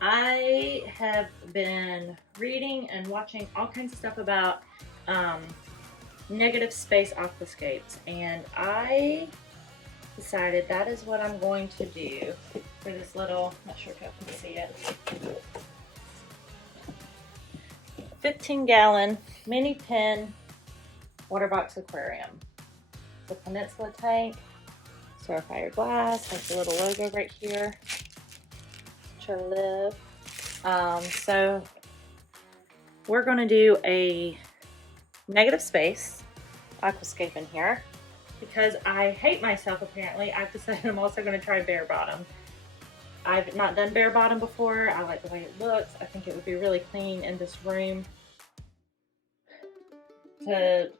I have been reading and watching all kinds of stuff about negative space aquascapes, and I decided that is what I'm going to do for this little, not sure if y'all can see it, 15-gallon mini Penn WaterBox aquarium. It's a Peninsula tank, Starfire glass, has the little logo right here, which I live. So we're going to do a negative space aquascape in here because I hate myself. Apparently I've decided I'm also going to try bare bottom. I've not done bare bottom before. I like the way it looks. I think it would be really clean in this room to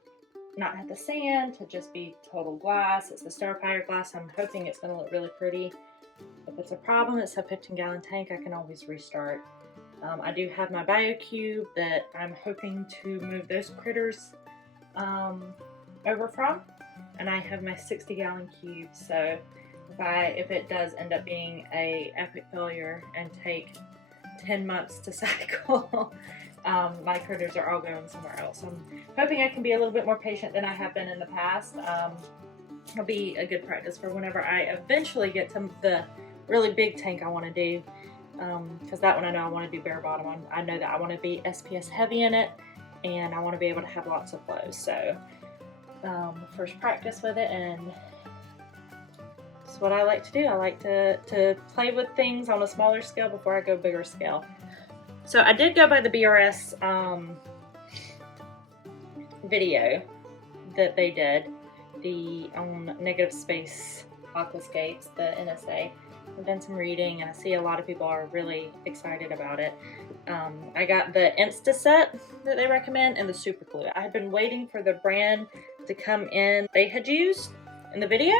not have the sand, to just be total glass. It's the Starfire glass. I'm hoping it's going to look really pretty. If it's a problem, it's a 15-gallon tank, I can always restart. I do have my BioCube that I'm hoping to move those critters over from, and I have my 60-gallon cube. So if it does end up being a epic failure and take 10 months to cycle, my critters are all going somewhere else. I'm hoping I can be a little bit more patient than I have been in the past. It'll be a good practice for whenever I eventually get to the really big tank I want to do, because that one I know I want to do bare bottom on. I know that I want to be SPS heavy in it, and I want to be able to have lots of flow. So first practice with it, and it's what I like to do. I like to play with things on a smaller scale before I go bigger scale. So I did go by the BRS video that they did, on Negative Space Aquascapes, the NSA. I've done some reading, and I see a lot of people are really excited about it. I got the Insta set that they recommend and the super glue. I had been waiting for the brand to come in they had used in the video,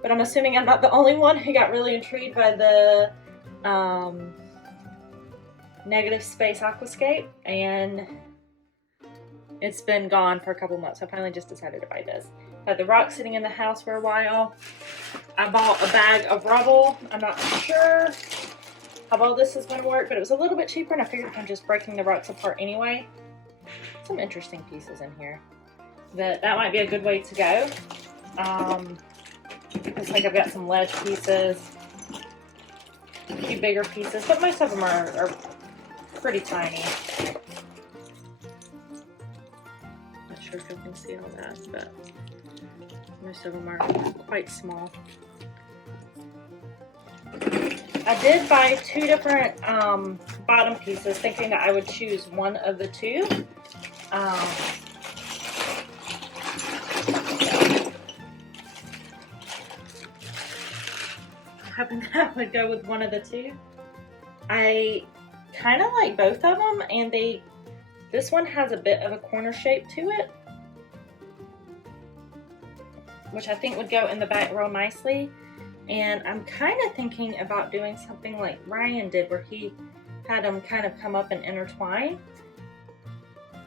but I'm assuming I'm not the only one who got really intrigued by the Negative Space Aquascape, and it's been gone for a couple months. I finally just decided to buy this. I had the rock sitting in the house for a while. I bought a bag of rubble. I'm not sure how well this is going to work, but it was a little bit cheaper, and I figured I'm just breaking the rocks apart anyway. Some interesting pieces in here. That might be a good way to go. Looks like I've got some ledge pieces, a few bigger pieces, but most of them are pretty tiny. Not sure if you can see all that, but most of them are quite small. I did buy two different bottom pieces, thinking that I would choose one of the two. Hoping that I would go with one of the two. I kind of like both of them, and this one has a bit of a corner shape to it, which I think would go in the back real nicely. And I'm kind of thinking about doing something like Ryan did, where he had them kind of come up and intertwine.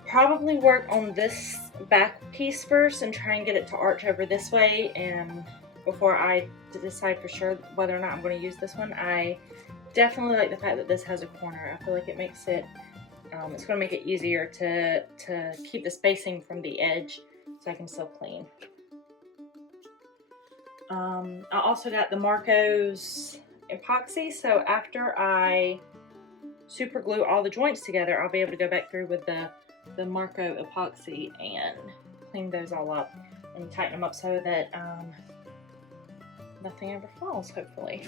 Probably work on this back piece first and try and get it to arch over this way, and before I decide for sure whether or not I'm going to use this one. I definitely like the fact that this has a corner. I feel like it makes it, it's going to make it easier to keep the spacing from the edge so I can still clean. I also got the Marco's epoxy, so after I super glue all the joints together, I'll be able to go back through with the Marco epoxy and clean those all up and tighten them up so that nothing ever falls, hopefully.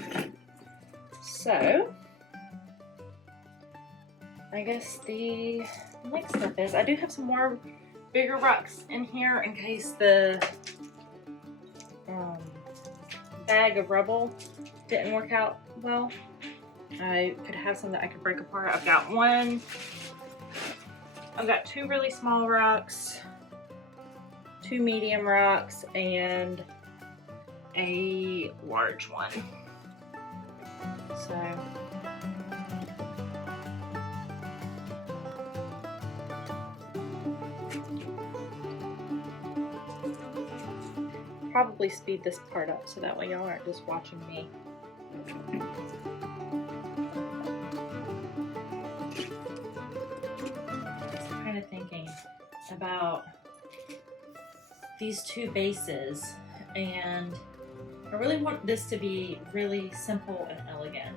So I guess the next step is, I do have some more bigger rocks in here in case the bag of rubble didn't work out well. I could have some that I could break apart. I've got two really small rocks, two medium rocks, and a large one. So probably speed this part up so that way y'all aren't just watching me. about these two bases, and I really want this to be really simple and elegant.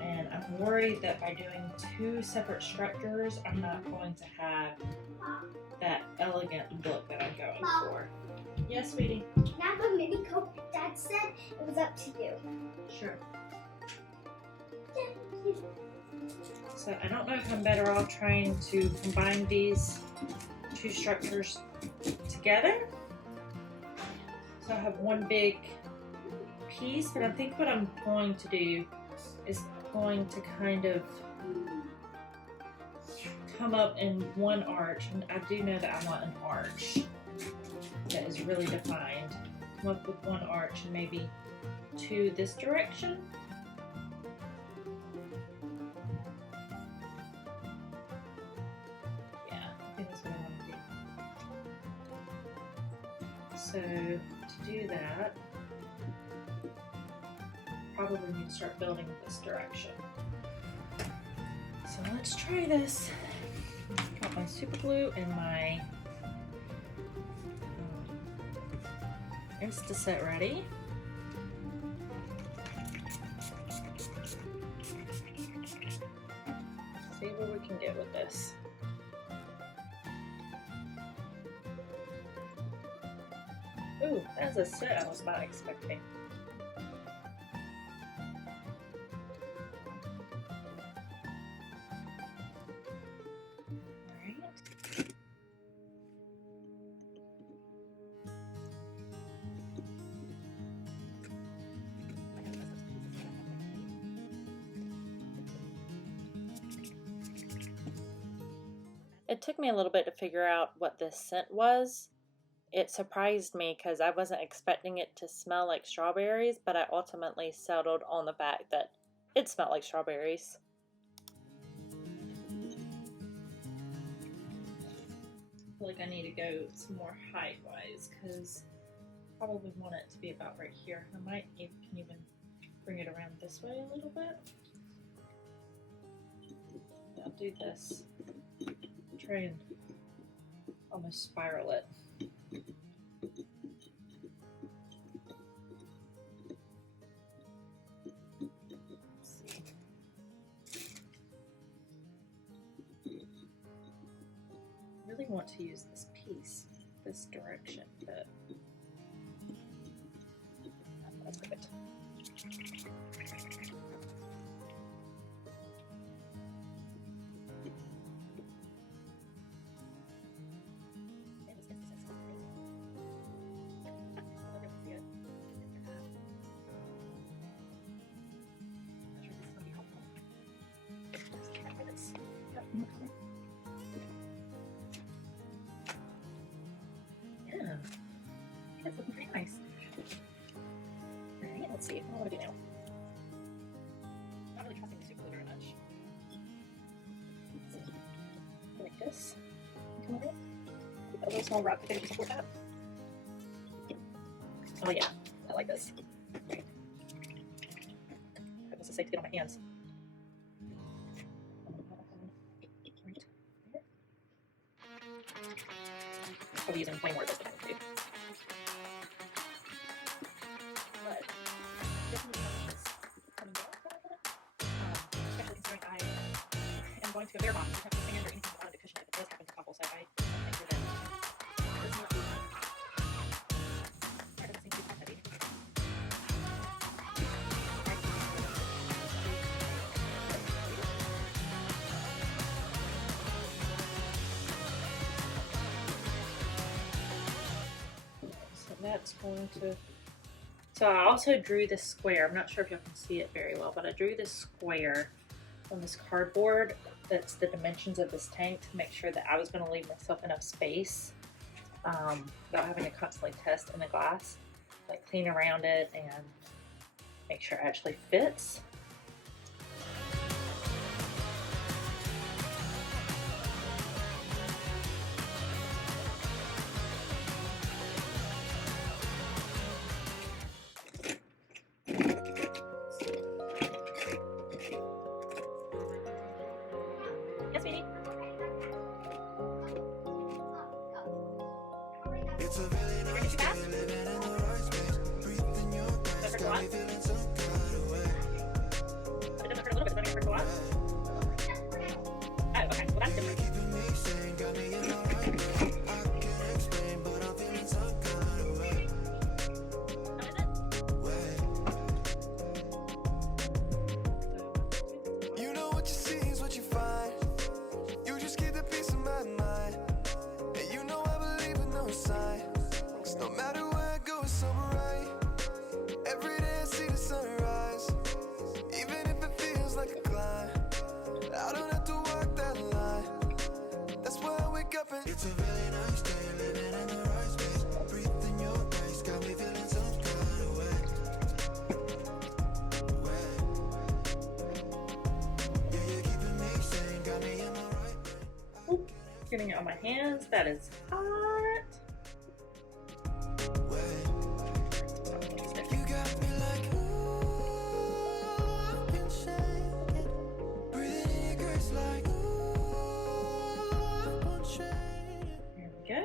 And I'm worried that by doing two separate structures, I'm not going to have that elegant look that I'm going for. Yes, sweetie? Can I have a mini coat? Dad said it was up to you. Sure. So I don't know if I'm better off trying to combine these two structures together. So I have one big piece, but I think what I'm going to do is going to kind of come up in one arch, and I do know that I want an arch that is really defined. Come up with one arch and maybe two this direction. Yeah, I think that's what I want to do. So to do that, probably need to start building this direction. So let's try this. Got my super glue and my Insta set ready. See what we can get with this. Ooh, that's a set I was not expecting. It took me a little bit to figure out what this scent was. It surprised me because I wasn't expecting it to smell like strawberries, but I ultimately settled on the fact that it smelled like strawberries. I feel like I need to go some more height-wise because I probably want it to be about right here. I might can even bring it around this way a little bit. I'll do this. Try and almost spiral it. Let's see. I really want to use this piece this direction, but that's good. Yeah, that's looking pretty nice. Alright, let's see what I want to do now. Not really trusting the super glue very much. Let's see. Like this. Come over. Put a little small rock to support that. Oh yeah, I like this. Right. This is safe to get on my hands. I'll be using way more of this than I need to. But definitely is coming down a little bit. Especially considering I am going to a bare bottom. You have to sand or anything on it to cushion it if it does happen to topple. So I want to make sure that it does not be part of the sink too heavy. That's going to, so I also drew this square. I'm not sure if y'all can see it very well, but I drew this square on this cardboard that's the dimensions of this tank to make sure that I was going to leave myself enough space without having to constantly test in the glass, like clean around it and make sure it actually fits. Yes, sweetie. getting it on my hands. That is hot. There we go.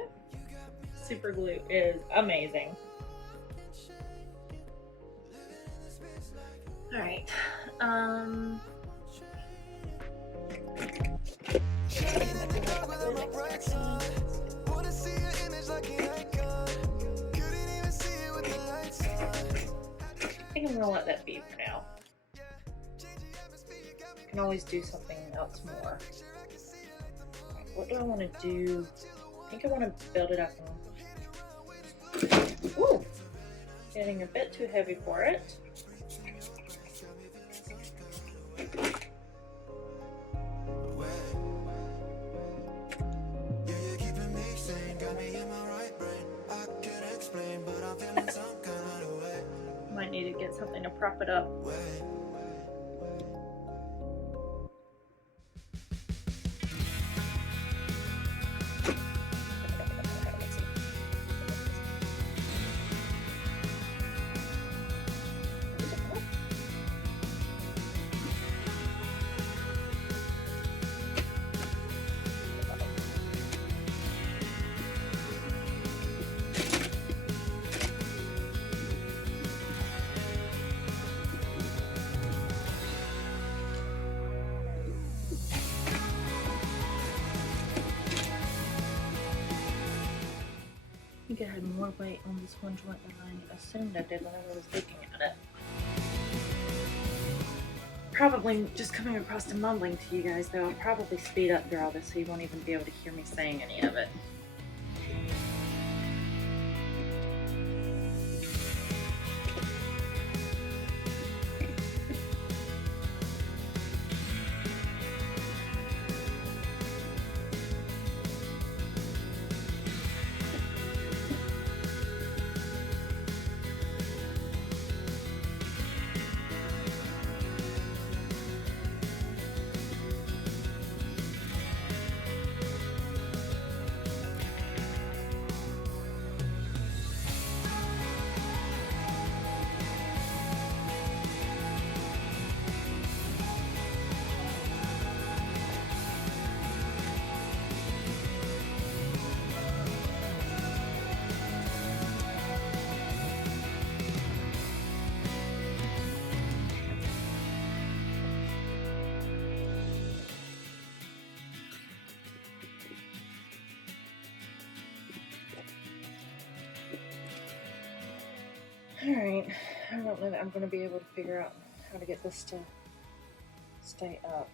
Super glue is amazing. All right. I think I'm gonna let that be for now. I can always do something else more. Right, what do I want to do? I think I want to build it up. Ooh, getting a bit too heavy for it. Might need to get something to prop it up. I think I had more weight on this one joint than I assumed I did when I was looking at it. Probably just coming across and mumbling to you guys, though. I'll probably speed up through all this so you won't even be able to hear me saying any of it. Alright, I don't know that I'm going to be able to figure out how to get this to stay up.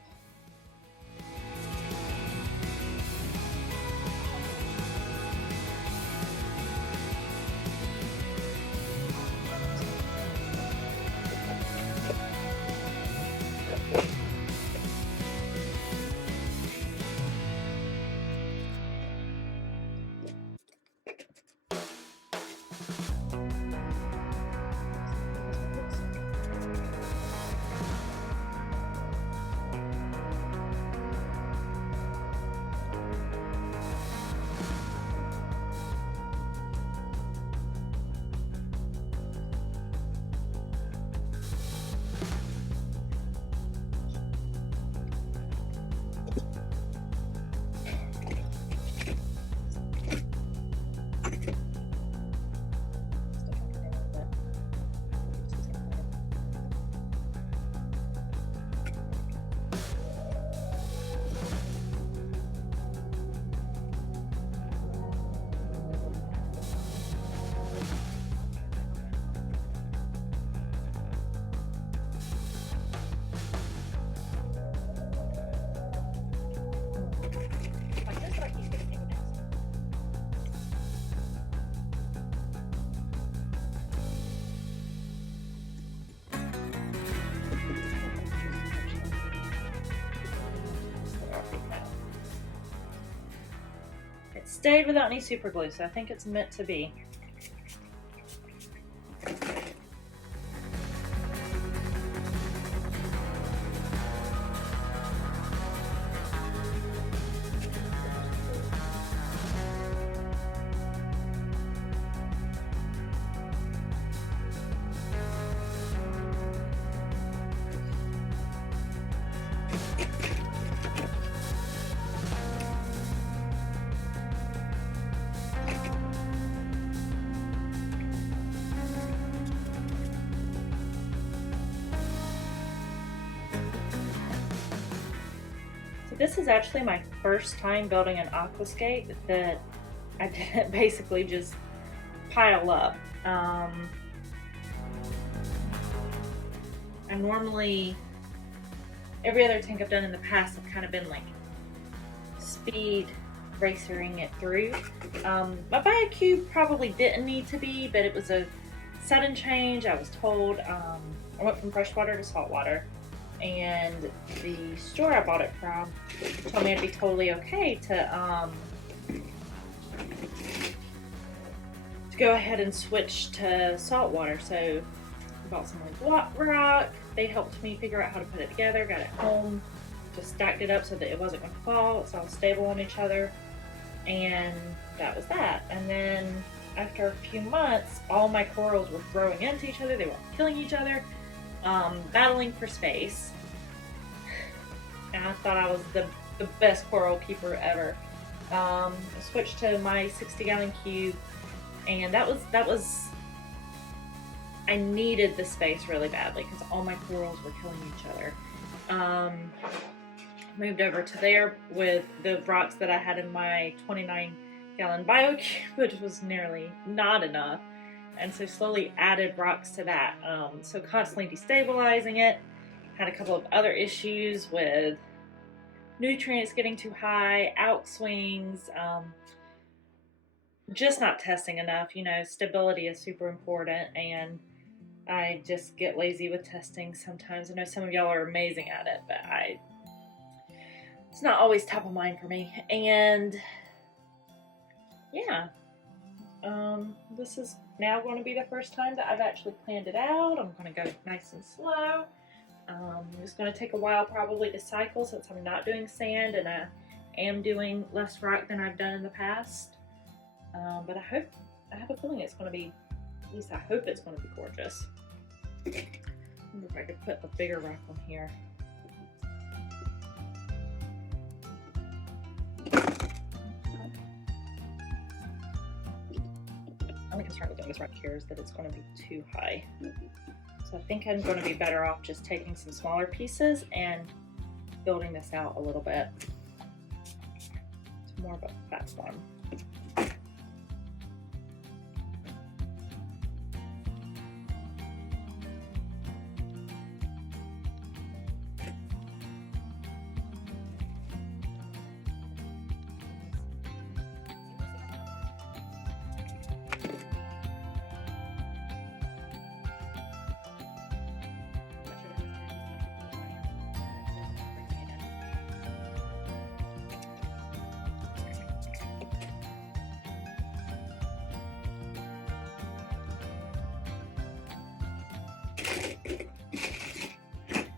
Stayed without any super glue, so I think it's meant to be. this is actually my first time building an aquascape that I didn't basically just pile up. I normally, every other tank I've done in the past have kind of been like speed racering it through. My BioCube probably didn't need to be, but it was a sudden change. I was told I went from freshwater to saltwater, and the store I bought it from told me it'd be totally okay to go ahead and switch to saltwater. So I bought some like rock. They helped me figure out how to put it together, got it home, just stacked it up so that it wasn't going to fall. It's all stable on each other, and that was that. And then after a few months, all my corals were growing into each other. They were killing each other, battling for space. And I thought I was the best coral keeper ever. I switched to my 60-gallon cube, and that was I needed the space really badly because all my corals were killing each other. Moved over to there with the rocks that I had in my 29-gallon BioCube, which was nearly not enough, and so slowly added rocks to that. So constantly destabilizing it. Had a couple of other issues with nutrients getting too high, out swings, just not testing enough. You know, stability is super important, and I just get lazy with testing sometimes. I know some of y'all are amazing at it, but it's not always top of mind for me. And yeah, this is now going to be the first time that I've actually planned it out. I'm going to go nice and slow. It's going to take a while probably to cycle since I'm not doing sand and I am doing less rock than I've done in the past. But I have a feeling it's going to be, at least I hope it's going to be gorgeous. I wonder if I could put a bigger rock on here. Only concern with doing this rock here is that it's going to be too high. So I think I'm going to be better off just taking some smaller pieces and building this out a little bit. It's more of a fast one.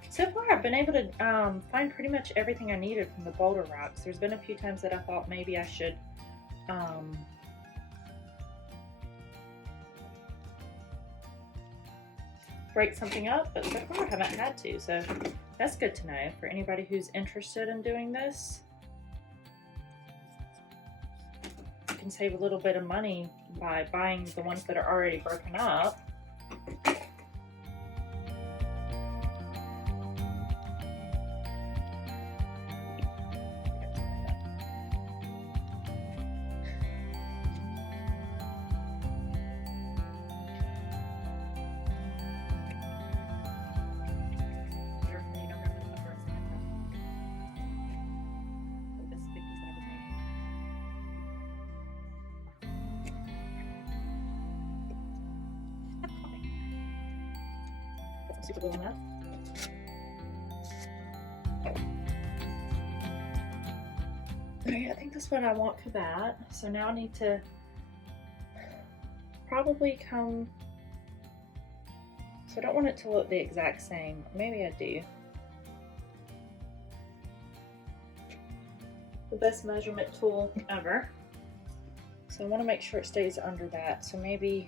So far I've been able to find pretty much everything I needed from the boulder rocks. There's been a few times that I thought maybe I should break something up, but so far I haven't had to, so that's good to know for anybody who's interested in doing this. You can save a little bit of money by buying the ones that are already broken up. Super glue on that. Okay, I think that's what I want for that. So now I need to probably come, so I don't want it to look the exact same. Maybe I do. The best measurement tool ever. So I want to make sure it stays under that. So maybe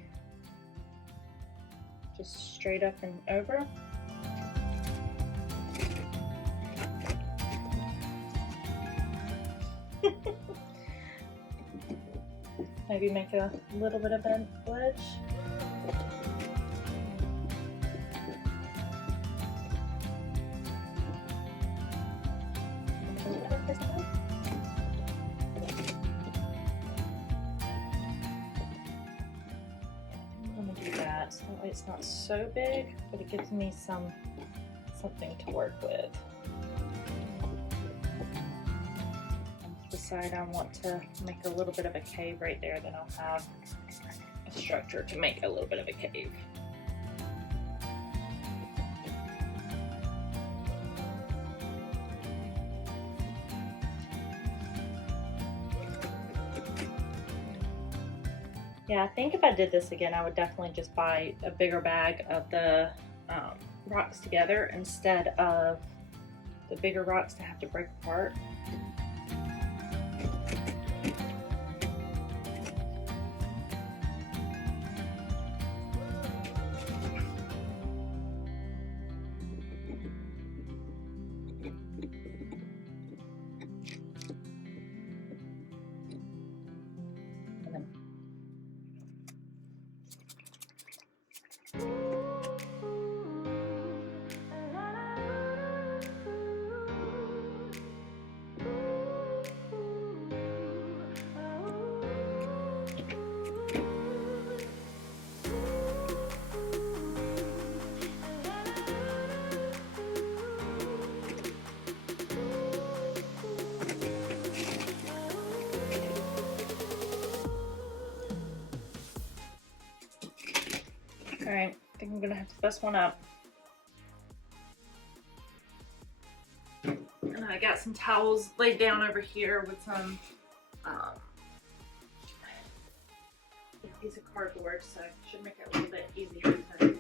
just straight up and over. Maybe make a little bit of a ledge. it's not so big, but it gives me something to work with. Decide I want to make a little bit of a cave right there, then I'll have a structure to make a little bit of a cave. Yeah, I think if I did this again, I would definitely just buy a bigger bag of the rocks together instead of the bigger rocks to have to break apart. Alright, I think I'm gonna have to bust one up. And I got some towels laid down over here with some piece of cardboard, so it should make it a little bit easier to.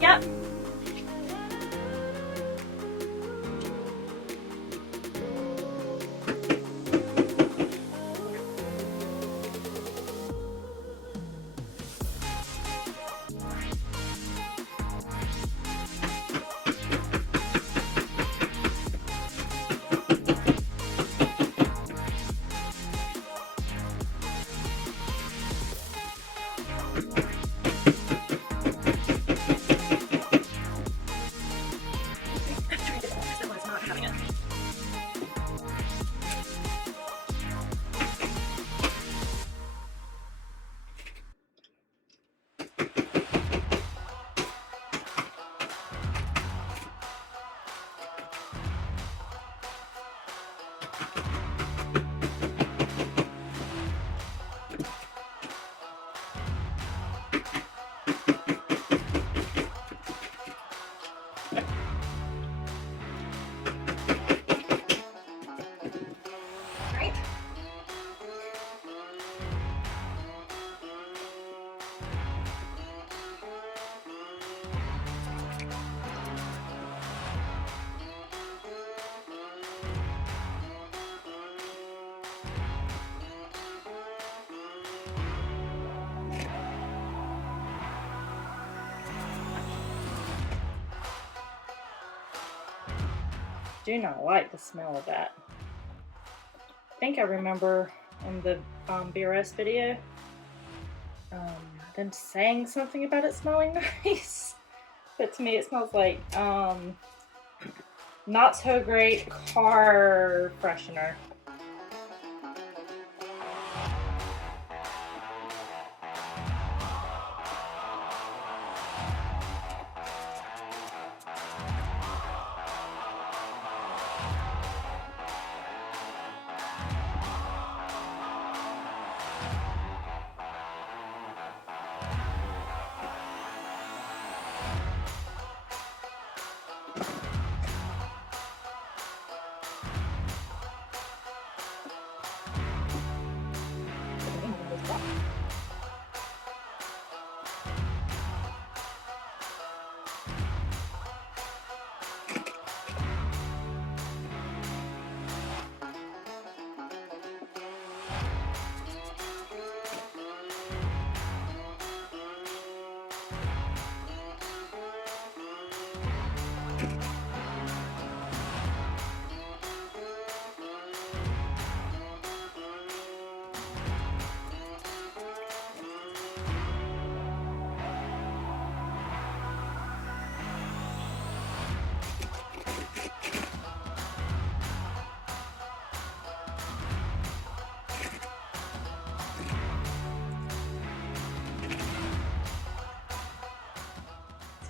Yep. Do not like the smell of that. I think I remember in the BRS video them saying something about it smelling nice, but to me it smells like not so great car freshener.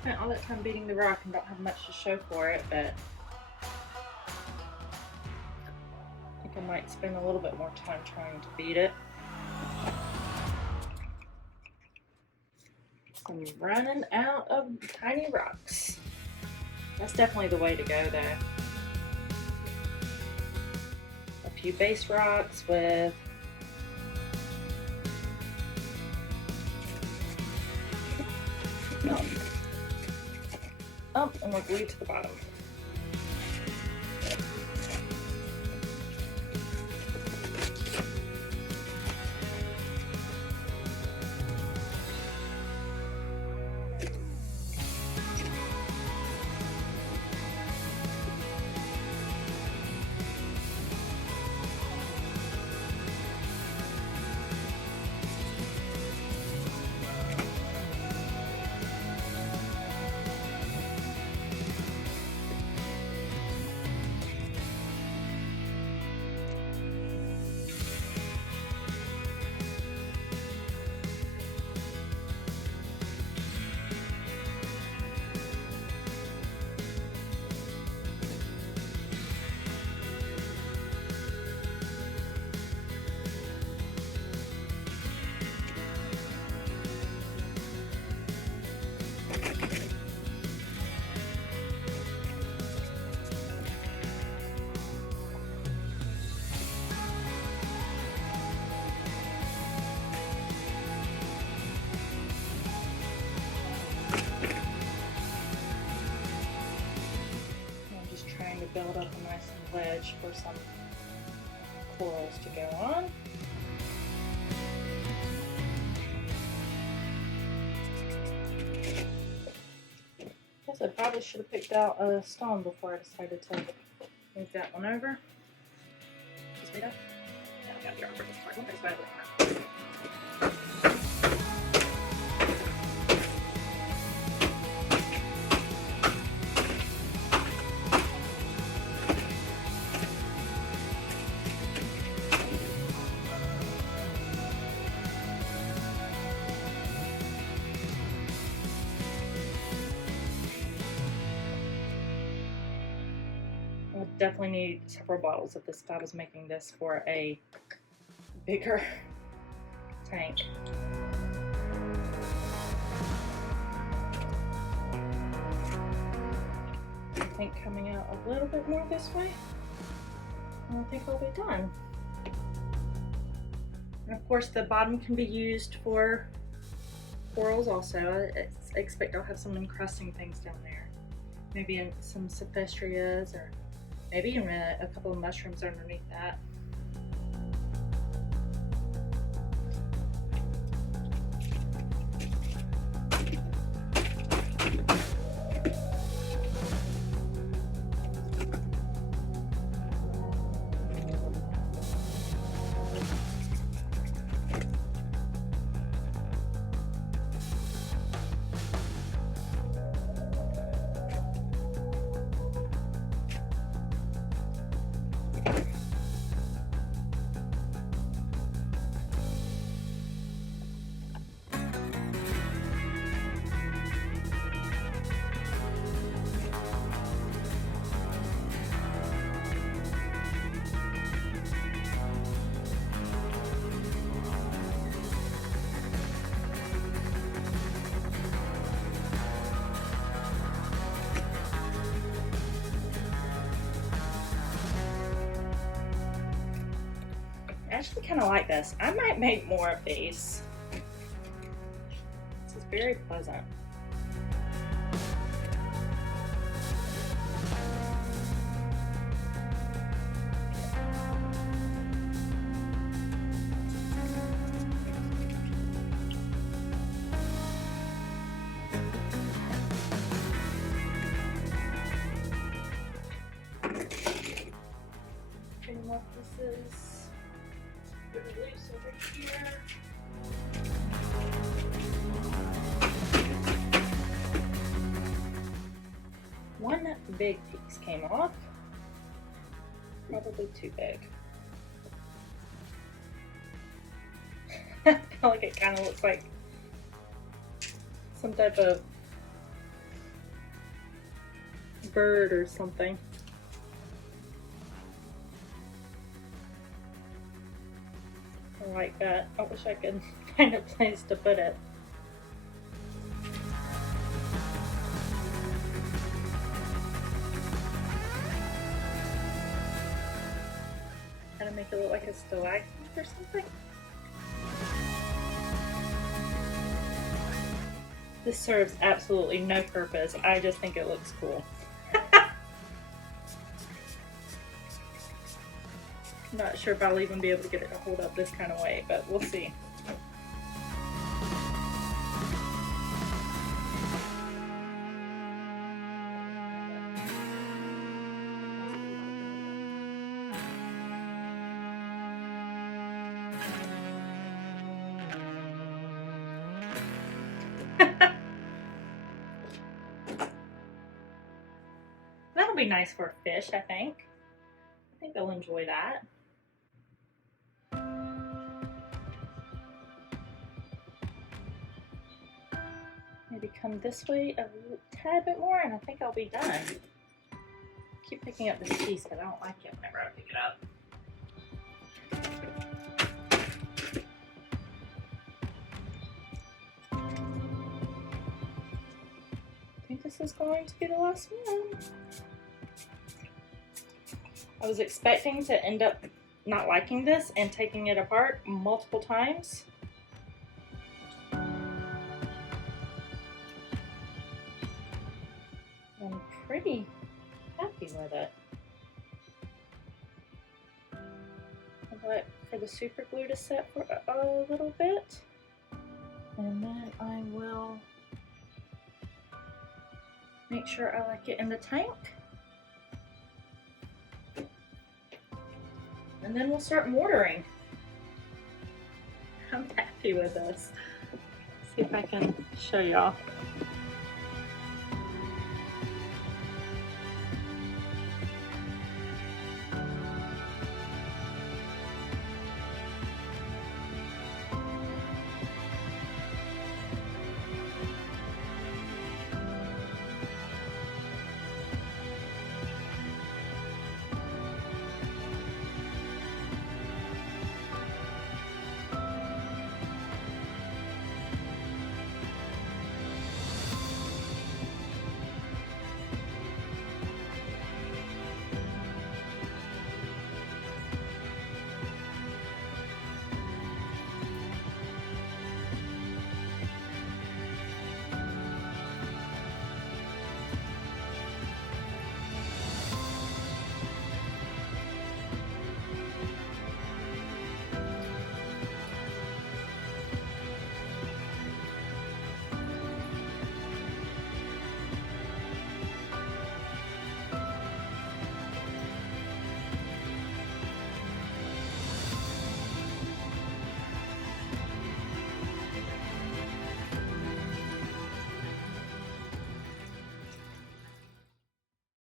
Spent all that time beating the rock and don't have much to show for it, but I think I might spend a little bit more time trying to beat it. I'm running out of tiny rocks. That's definitely the way to go though. A few base rocks with and we're glued to the bottom. Build up a nice ledge for some corals to go on. Guess I probably should have picked out a stone before I decided to move that one over. Just made up. Yeah, I got the for this part. That's why I look at that. I definitely need several bottles of this if I was making this for a bigger tank. I think coming out a little bit more this way, and I think I'll be done. And of course the bottom can be used for corals also. I expect I'll have some encrusting things down there. Maybe in some Sophistrias or maybe even a couple of mushrooms underneath that. I actually kind of like this. I might make more of these. This is very pleasant. Any more pieces? Loose over here. One big piece came off. Probably too big. I feel like it kind of looks like some type of bird or something. I like that. I wish I could find a place to put it. Kind of make it look like a stalagmite or something. This serves absolutely no purpose. I just think it looks cool. I'm not sure if I'll even be able to get it to hold up this kind of way, but we'll see. That'll be nice for a fish, I think. I think they'll enjoy that. Maybe come this way a tad bit more and I think I'll be done. I keep picking up this piece but I don't like it whenever I pick it up. I think this is going to be the last one. I was expecting to end up not liking this and taking it apart multiple times. I'm pretty happy with it. I'll let for the super glue to set for a little bit, and then I will make sure I like it in the tank, and then we'll start mortaring. I'm happy with this. See if I can show y'all.